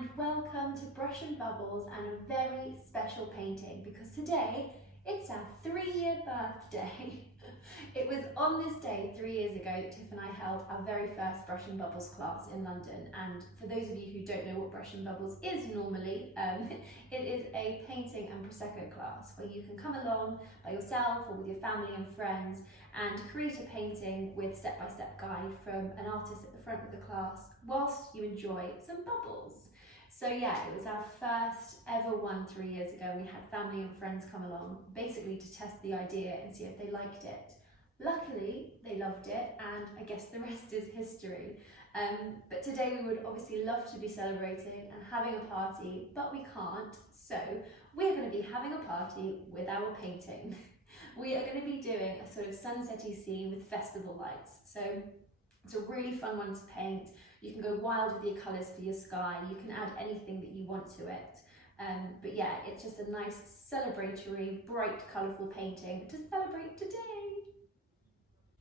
and welcome to Brush and Bubbles and a very special painting because today it's our 3-year birthday. It was on this day 3 years ago that Tiff and I held our very first Brush and Bubbles class in London, and for those of you who don't know what Brush and Bubbles is normally, it is a painting and Prosecco class where you can come along by yourself or with your family and friends and create a painting with step-by-step guide from an artist at the front of the class whilst you enjoy some bubbles. So yeah, it was our first ever one 3 years ago. We had family and friends come along basically to test the idea and see if they liked it. Luckily, they loved it, and I guess the rest is history. But today we would obviously love to be celebrating and having a party, but we can't. So we're going to be having a party with our painting. We are going to be doing a sort of sunsetty scene with festival lights. So it's a really fun one to paint. You can go wild with your colours for your sky. You can add anything that you want to it. But yeah, it's just a nice celebratory, bright, colourful painting to celebrate today.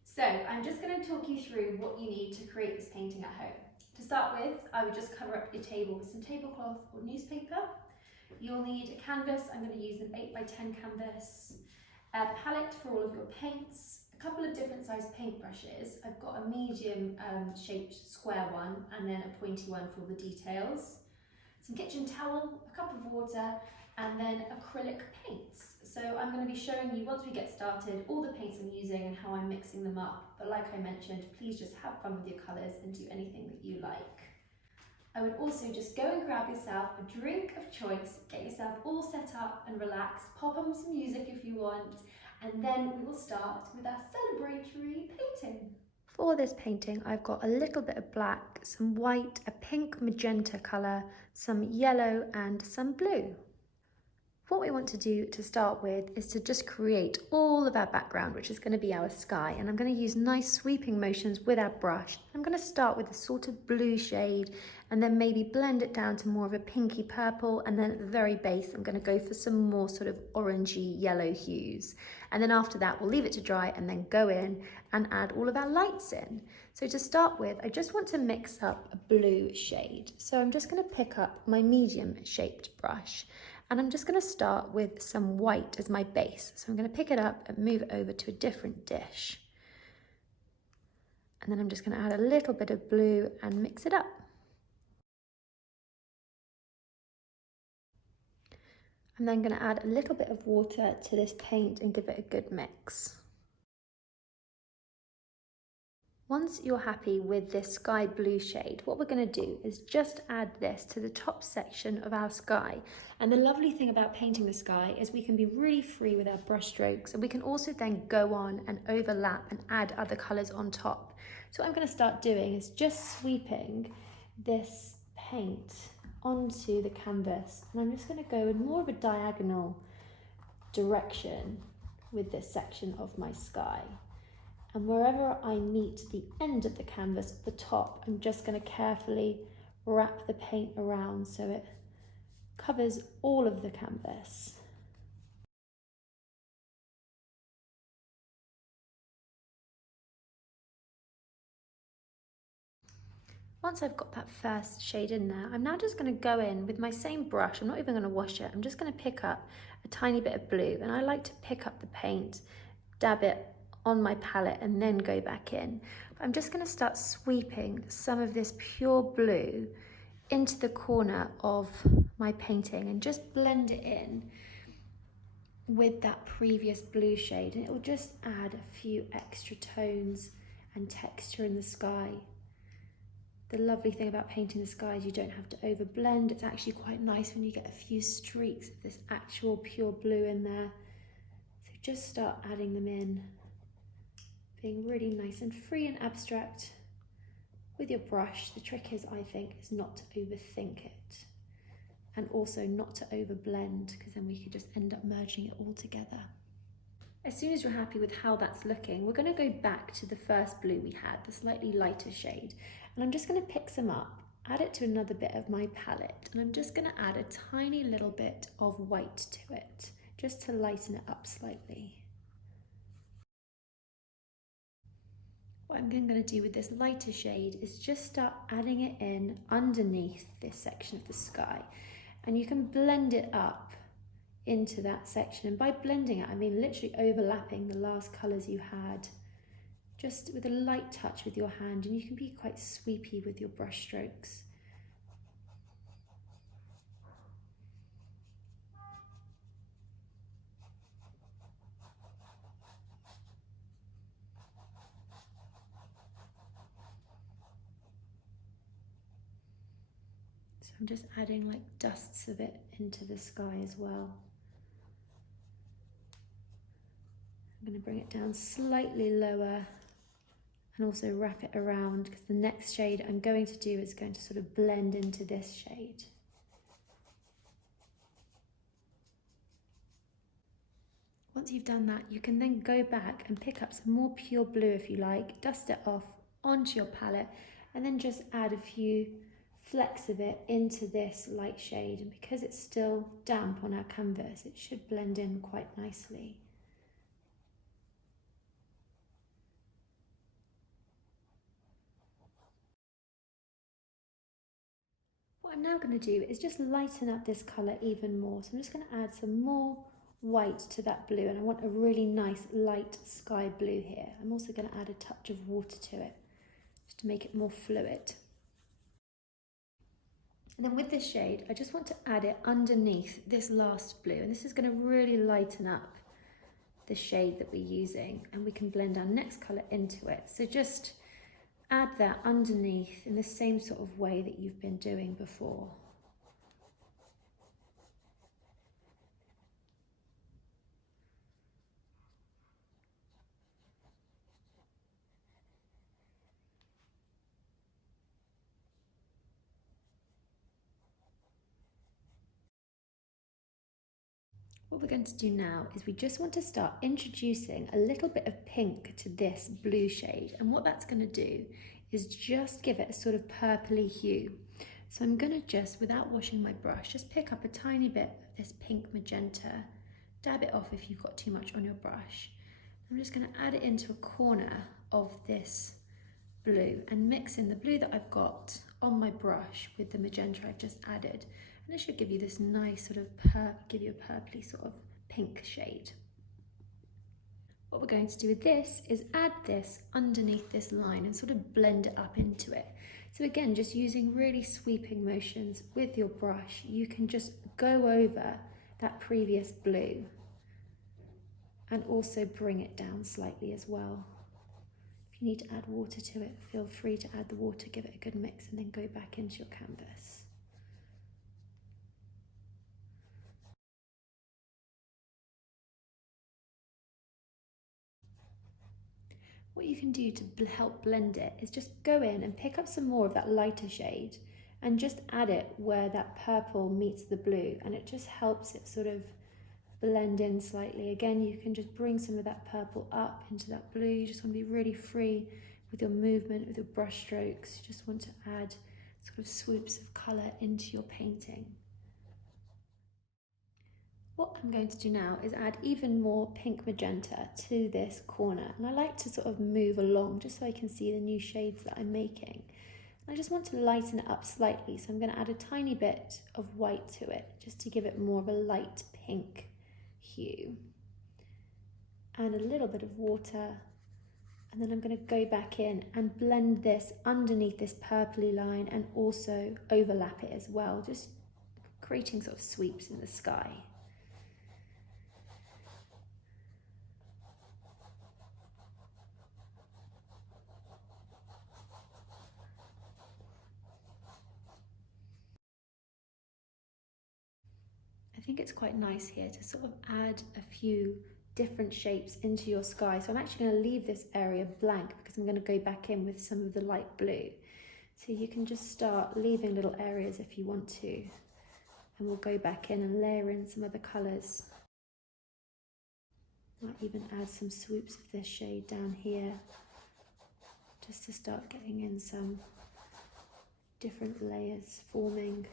So I'm just going to talk you through what you need to create this painting at home. To start with, I would just cover up your table with some tablecloth or newspaper. You'll need a canvas. I'm going to use an 8x10 canvas, a palette for all of your paints, a couple of different sized paintbrushes. I've got a medium shaped square one and then a pointy one for all the details, some kitchen towel, a cup of water, and then acrylic paints. So I'm going to be showing you, once we get started, all the paints I'm using and how I'm mixing them up. But like I mentioned, please just have fun with your colours and do anything that you like. I would also just go and grab yourself a drink of choice, get yourself all set up and relaxed, pop on some music if you want, and then we will start with our celebratory painting. For this painting, I've got a little bit of black, some white, a pink magenta colour, some yellow and some blue. What we want to do to start with is to just create all of our background, which is going to be our sky. And I'm going to use nice sweeping motions with our brush. I'm going to start with a sort of blue shade and then maybe blend it down to more of a pinky purple. And then at the very base, I'm going to go for some more sort of orangey yellow hues. And then after that, we'll leave it to dry and then go in and add all of our lights in. So to start with, I just want to mix up a blue shade. So I'm just going to pick up my medium shaped brush. And I'm just going to start with some white as my base. So I'm going to pick it up and move it over to a different dish. And then I'm just going to add a little bit of blue and mix it up. I'm then going to add a little bit of water to this paint and give it a good mix. Once you're happy with this sky blue shade, what we're going to do is just add this to the top section of our sky. And the lovely thing about painting the sky is we can be really free with our brush strokes, and we can also then go on and overlap and add other colours on top. So what I'm going to start doing is just sweeping this paint onto the canvas, and I'm just going to go in more of a diagonal direction with this section of my sky. And wherever I meet the end of the canvas at the top, I'm just going to carefully wrap the paint around so it covers all of the canvas. Once I've got that first shade in there, I'm now just going to go in with my same brush. I'm not even going to wash it. I'm just going to pick up a tiny bit of blue, and I like to pick up the paint, dab it on my palette and then go back in. I'm just going to start sweeping some of this pure blue into the corner of my painting and just blend it in with that previous blue shade, and it will just add a few extra tones and texture in the sky. The lovely thing about painting the sky is you don't have to overblend. It's actually quite nice when you get a few streaks of this actual pure blue in there. So just start adding them in, being really nice and free and abstract with your brush. The trick is, I think, is not to overthink it and also not to overblend, because then we could just end up merging it all together. As soon as you're happy with how that's looking, we're going to go back to the first blue we had, the slightly lighter shade, and I'm just going to pick some up, add it to another bit of my palette, and I'm just going to add a tiny little bit of white to it, just to lighten it up slightly. What I'm then going to do with this lighter shade is just start adding it in underneath this section of the sky. And you can blend it up into that section. And by blending it, I mean literally overlapping the last colours you had, just with a light touch with your hand, and you can be quite sweepy with your brush strokes. So I'm just adding like dusts of it into the sky as well. I'm going to bring it down slightly lower and also wrap it around, because the next shade I'm going to do is going to sort of blend into this shade. Once you've done that, you can then go back and pick up some more pure blue if you like, dust it off onto your palette, and then just add a few flecks of it into this light shade. And because it's still damp on our canvas, it should blend in quite nicely. What I'm now going to do is just lighten up this colour even more. So I'm just going to add some more white to that blue, and I want a really nice light sky blue here. I'm also going to add a touch of water to it just to make it more fluid. And then with this shade, I just want to add it underneath this last blue, and this is going to really lighten up the shade that we're using, and we can blend our next colour into it. So just add that underneath in the same sort of way that you've been doing before. What we're going to do now is we just want to start introducing a little bit of pink to this blue shade, and what that's going to do is just give it a sort of purpley hue. So I'm going to just, without washing my brush, just pick up a tiny bit of this pink magenta, dab it off if you've got too much on your brush. I'm just going to add it into a corner of this blue and mix in the blue that I've got on my brush with the magenta I've just added. And it should give you this nice sort of give you a purpley sort of pink shade. What we're going to do with this is add this underneath this line and sort of blend it up into it. So again, just using really sweeping motions with your brush, you can just go over that previous blue and also bring it down slightly as well. If you need to add water to it, feel free to add the water, give it a good mix, and then go back into your canvas. What you can do to help blend it is just go in and pick up some more of that lighter shade and just add it where that purple meets the blue, and it just helps it sort of blend in slightly. Again, you can just bring some of that purple up into that blue. You just want to be really free with your movement, with your brush strokes. You just want to add sort of swoops of colour into your painting. What I'm going to do now is add even more pink magenta to this corner, and I like to sort of move along just so I can see the new shades that I'm making. And I just want to lighten it up slightly, so I'm going to add a tiny bit of white to it just to give it more of a light pink hue, and a little bit of water, and then I'm going to go back in and blend this underneath this purpley line and also overlap it as well, just creating sort of sweeps in the sky. I think it's quite nice here to sort of add a few different shapes into your sky. So I'm actually going to leave this area blank because I'm going to go back in with some of the light blue. So you can just start leaving little areas if you want to, and we'll go back in and layer in some other colours. Might even add some swoops of this shade down here just to start getting in some different layers forming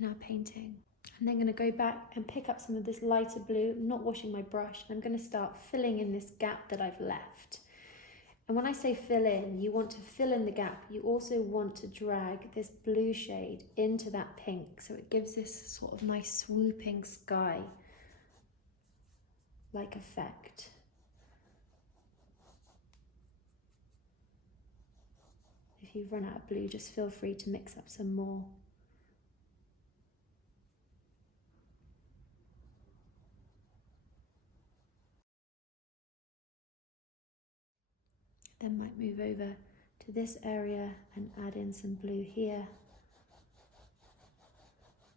in our painting. I'm then going to go back and pick up some of this lighter blue, not washing my brush, and I'm going to start filling in this gap that I've left. And when I say fill in, you want to fill in the gap. You also want to drag this blue shade into that pink, so it gives this sort of nice swooping sky-like effect. If you run out of blue, just feel free to mix up some more. Then might move over to this area and add in some blue here.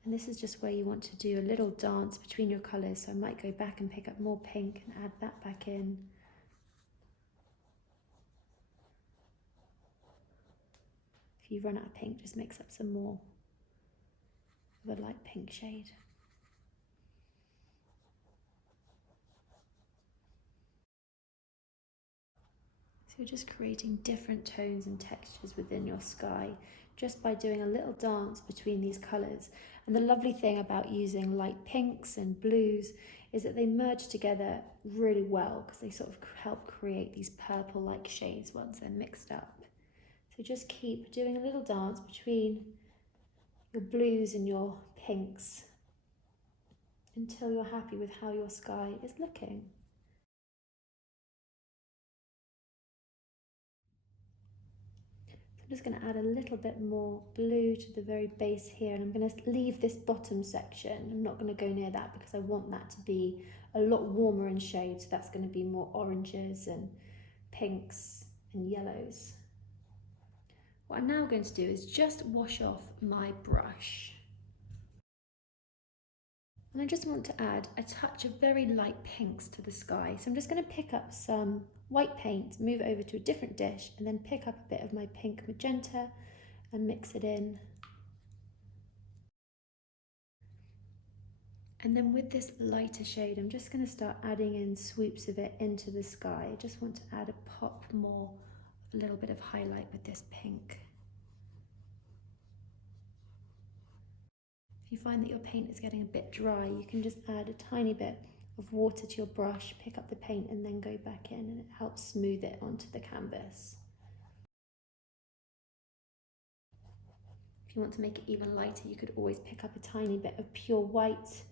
And this is just where you want to do a little dance between your colours. So I might go back and pick up more pink and add that back in. If you run out of pink, just mix up some more of a light pink shade. So you're just creating different tones and textures within your sky just by doing a little dance between these colours. And the lovely thing about using light pinks and blues is that they merge together really well because they sort of help create these purple-like shades once they're mixed up. So just keep doing a little dance between your blues and your pinks until you're happy with how your sky is looking. I'm just going to add a little bit more blue to the very base here, and I'm going to leave this bottom section. I'm not going to go near that because I want that to be a lot warmer in shade, so that's going to be more oranges and pinks and yellows. What I'm now going to do is just wash off my brush. And I just want to add a touch of very light pinks to the sky. So I'm just going to pick up some white paint, move over to a different dish, and then pick up a bit of my pink magenta and mix it in. And then with this lighter shade, I'm just going to start adding in swoops of it into the sky. I just want to add a pop more, a little bit of highlight with this pink. If you find that your paint is getting a bit dry, you can just add a tiny bit of water to your brush, pick up the paint and then go back in, and it helps smooth it onto the canvas. If you want to make it even lighter, you could always pick up a tiny bit of pure white,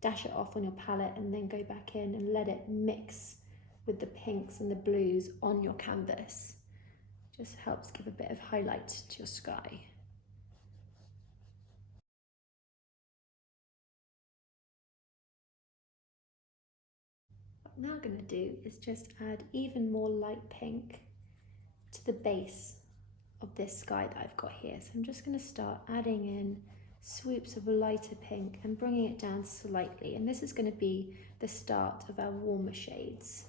dash it off on your palette and then go back in and let it mix with the pinks and the blues on your canvas. Just helps give a bit of highlight to your sky. What I'm now going to do is just add even more light pink to the base of this sky that I've got here. So I'm just going to start adding in swoops of a lighter pink and bringing it down slightly. And this is going to be the start of our warmer shades.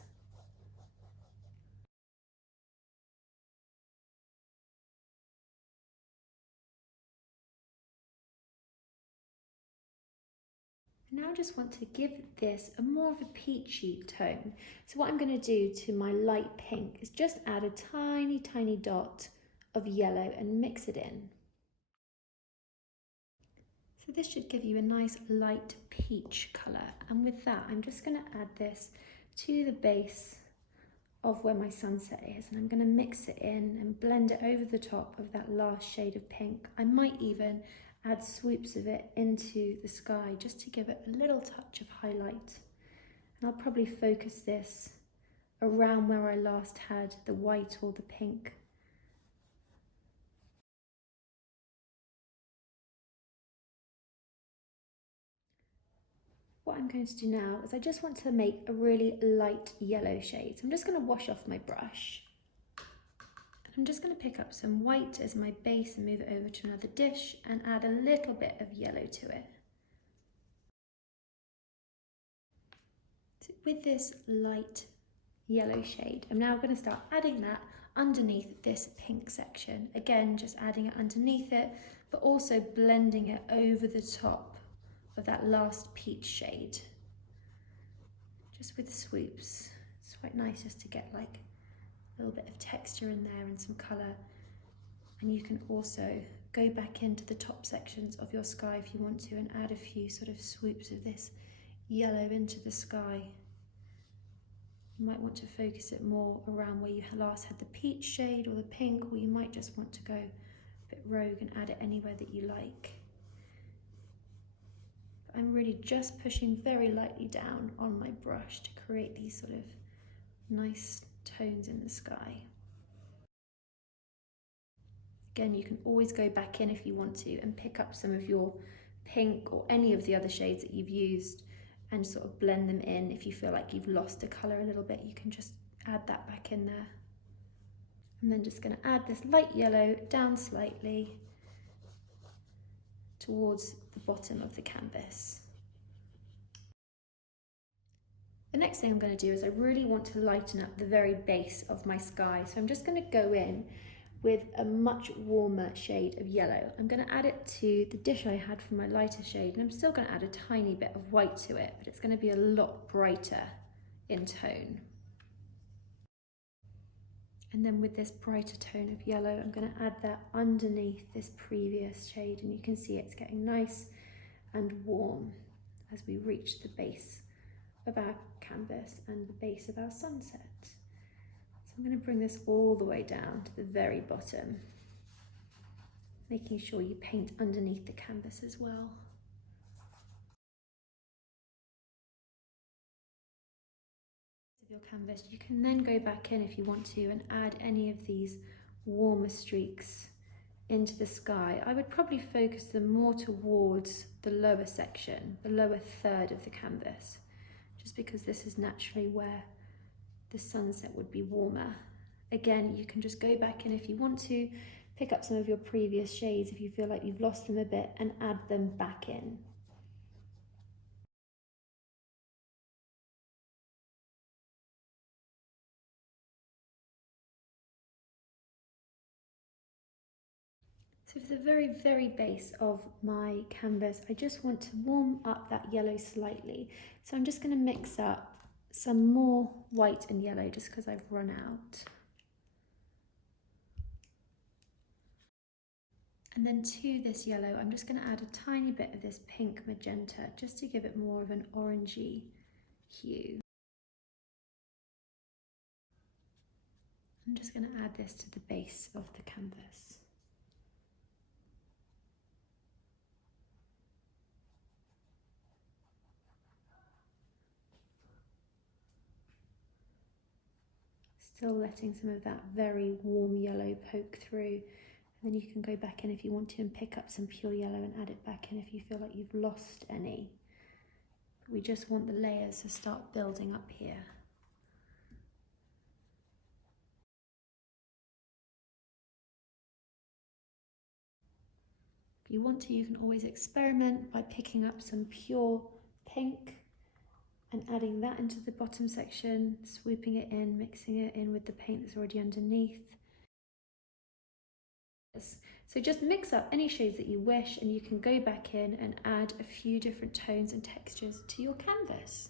Now I just want to give this a more of a peachy tone. So what I'm going to do to my light pink is just add a tiny, tiny dot of yellow and mix it in. So this should give you a nice light peach colour. And with that, I'm just going to add this to the base of where my sunset is. And I'm going to mix it in and blend it over the top of that last shade of pink. I might even add swoops of it into the sky just to give it a little touch of highlight. And I'll probably focus this around where I last had the white or the pink. What I'm going to do now is I just want to make a really light yellow shade. So I'm just going to wash off my brush. I'm just going to pick up some white as my base and move it over to another dish and add a little bit of yellow to it. So with this light yellow shade, I'm now going to start adding that underneath this pink section. Again, just adding it underneath it, but also blending it over the top of that last peach shade. Just with swoops. It's quite nice just to get like a little bit of texture in there and some colour. And you can also go back into the top sections of your sky if you want to and add a few sort of swoops of this yellow into the sky. You might want to focus it more around where you last had the peach shade or the pink, or you might just want to go a bit rogue and add it anywhere that you like. But I'm really just pushing very lightly down on my brush to create these sort of nice tones in the sky. Again, you can always go back in if you want to and pick up some of your pink or any of the other shades that you've used and sort of blend them in. If you feel like you've lost a colour a little bit, you can just add that back in there. I'm then just going to add this light yellow down slightly towards the bottom of the canvas. The next thing I'm going to do is I really want to lighten up the very base of my sky. So I'm just going to go in with a much warmer shade of yellow. I'm going to add it to the dish I had for my lighter shade, and I'm still going to add a tiny bit of white to it, but it's going to be a lot brighter in tone. And then with this brighter tone of yellow, I'm going to add that underneath this previous shade, and you can see it's getting nice and warm as we reach the base of our canvas and the base of our sunset. So I'm going to bring this all the way down to the very bottom, making sure you paint underneath the canvas as well. Of your canvas, you can then go back in if you want to and add any of these warmer streaks into the sky. I would probably focus them more towards the lower section, the lower third of the canvas, just because this is naturally where the sunset would be warmer. Again, you can just go back in if you want to, pick up some of your previous shades if you feel like you've lost them a bit, and add them back in. So for the very, very base of my canvas, I just want to warm up that yellow slightly. So I'm just going to mix up some more white and yellow just because I've run out. And then to this yellow, I'm just going to add a tiny bit of this pink magenta just to give it more of an orangey hue. I'm just going to add this to the base of the canvas. Still letting some of that very warm yellow poke through. And then you can go back in if you want to and pick up some pure yellow and add it back in if you feel like you've lost any. But we just want the layers to start building up here. If you want to, you can always experiment by picking up some pure pink and adding that into the bottom section, swooping it in, mixing it in with the paint that's already underneath. So just mix up any shades that you wish, and you can go back in and add a few different tones and textures to your canvas.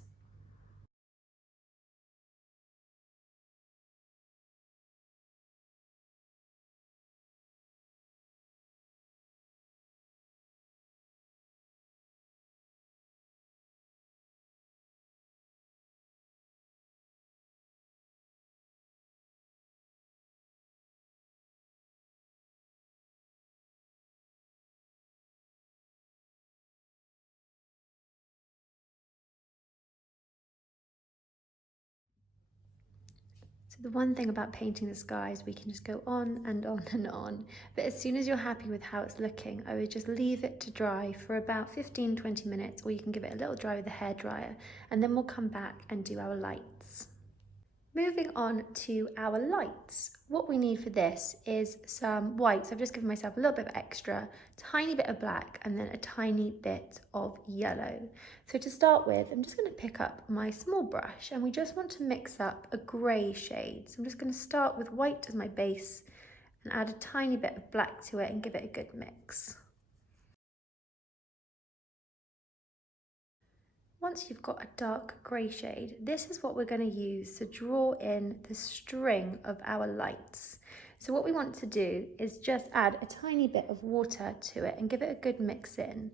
So the one thing about painting the sky is we can just go on and on and on. But as soon as you're happy with how it's looking, I would just leave it to dry for about 15-20 minutes, or you can give it a little dry with a hairdryer, and then we'll come back and do our lights. Moving on to our lights, what we need for this is some white. So I've just given myself a little bit of extra, tiny bit of black, and then a tiny bit of yellow. So to start with, I'm just going to pick up my small brush, and we just want to mix up a grey shade. So I'm just going to start with white as my base and add a tiny bit of black to it and give it a good mix. Once you've got a dark grey shade, this is what we're going to use to draw in the string of our lights. So what we want to do is just add a tiny bit of water to it and give it a good mix in.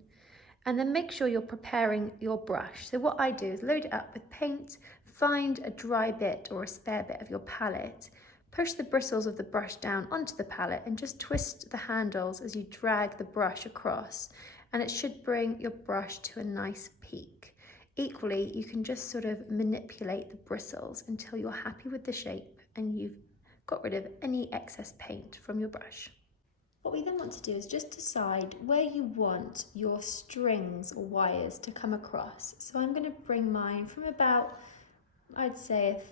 And then make sure you're preparing your brush. So what I do is load it up with paint, find a dry bit or a spare bit of your palette, push the bristles of the brush down onto the palette and just twist the handles as you drag the brush across, and it should bring your brush to a nice peak. Equally, you can just sort of manipulate the bristles until you're happy with the shape and you've got rid of any excess paint from your brush. What we then want to do is just decide where you want your strings or wires to come across. So I'm going to bring mine from about, I'd say,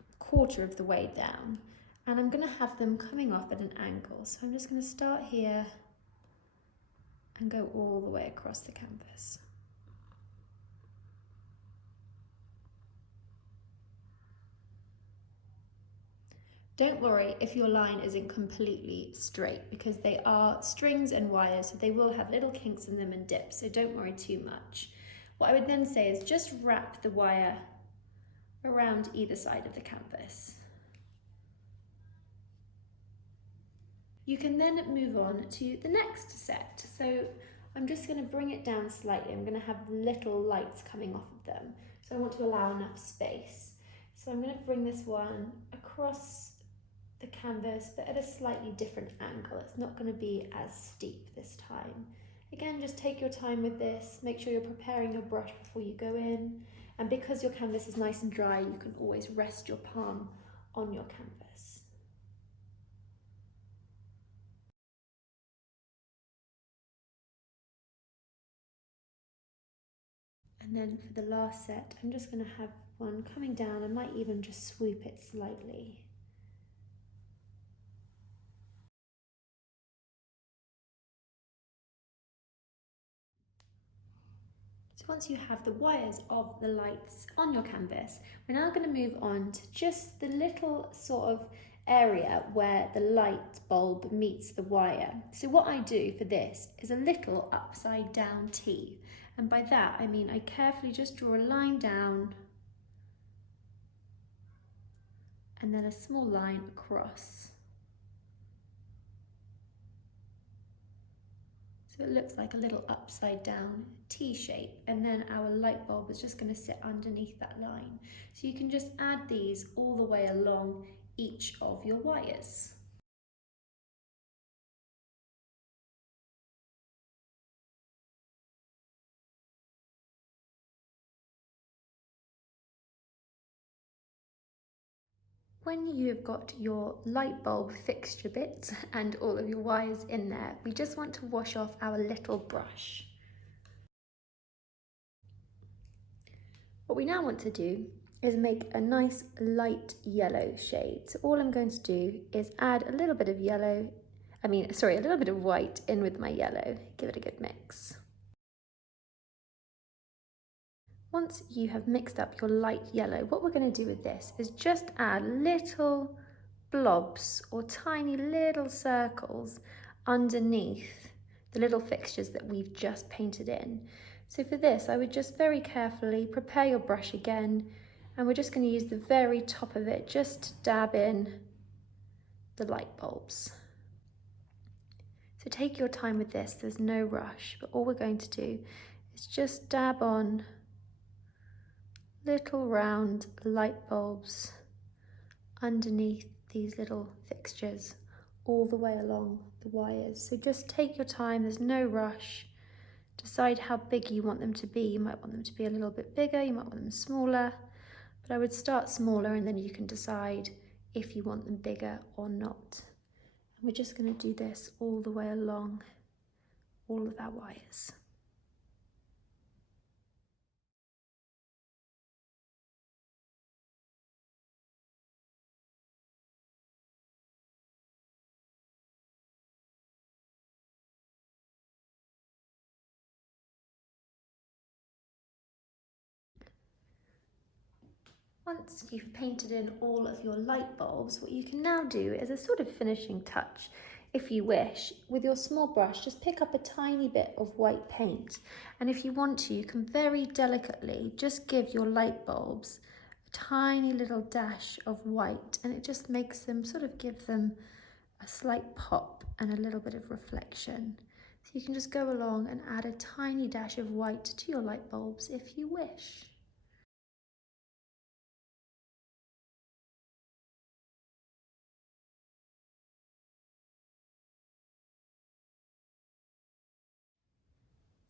a quarter of the way down, and I'm going to have them coming off at an angle. So I'm just going to start here and go all the way across the canvas. Don't worry if your line isn't completely straight, because they are strings and wires, so they will have little kinks in them and dips, so don't worry too much. What I would then say is just wrap the wire around either side of the canvas. You can then move on to the next set. So I'm just going to bring it down slightly. I'm going to have little lights coming off of them, so I want to allow enough space. So I'm going to bring this one across the canvas, but at a slightly different angle. It's not going to be as steep this time. Again, just take your time with this. Make sure you're preparing your brush before you go in. And because your canvas is nice and dry, you can always rest your palm on your canvas. And then for the last set, I'm just going to have one coming down. I might even just swoop it slightly. So once you have the wires of the lights on your canvas, we're now going to move on to just the little sort of area where the light bulb meets the wire. So what I do for this is a little upside down T. And by that I mean I carefully just draw a line down and then a small line across. So it looks like a little upside down T shape, and then our light bulb is just going to sit underneath that line. So you can just add these all the way along each of your wires. When you've got your light bulb fixture bits and all of your wires in there, we just want to wash off our little brush. What we now want to do is make a nice light yellow shade. So all I'm going to do is add a little bit of a little bit of white in with my yellow. Give it a good mix. Once you have mixed up your light yellow, what we're going to do with this is just add little blobs or tiny little circles underneath the little fixtures that we've just painted in. So for this, I would just very carefully prepare your brush again, and we're just going to use the very top of it just to dab in the light bulbs. So take your time with this, there's no rush, but all we're going to do is just dab on little round light bulbs underneath these little fixtures all the way along the wires. So just take your time, there's no rush. Decide how big you want them to be. You might want them to be a little bit bigger, you might want them smaller, but I would start smaller and then you can decide if you want them bigger or not. And we're just going to do this all the way along all of our wires. Once you've painted in all of your light bulbs, what you can now do is a sort of finishing touch, if you wish. With your small brush, just pick up a tiny bit of white paint, and if you want to, you can very delicately just give your light bulbs a tiny little dash of white, and it just makes them, give them a slight pop and a little bit of reflection. So you can just go along and add a tiny dash of white to your light bulbs if you wish.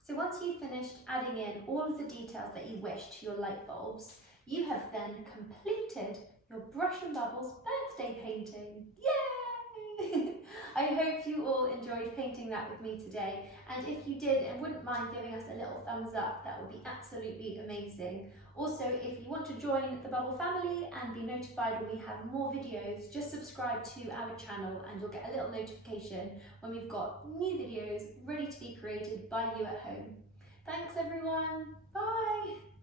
So once you've finished adding in all of the details that you wish to your light bulbs, you have then completed your Brush and Bubbles birthday painting. Yay! I hope you all enjoyed painting that with me today, and if you did and wouldn't mind giving us a little thumbs up, that would be absolutely amazing. Also, if you want to join the Bubble family and be notified when we have more videos, just subscribe to our channel and you'll get a little notification when we've got new videos ready to be created by you at home. Thanks everyone, bye!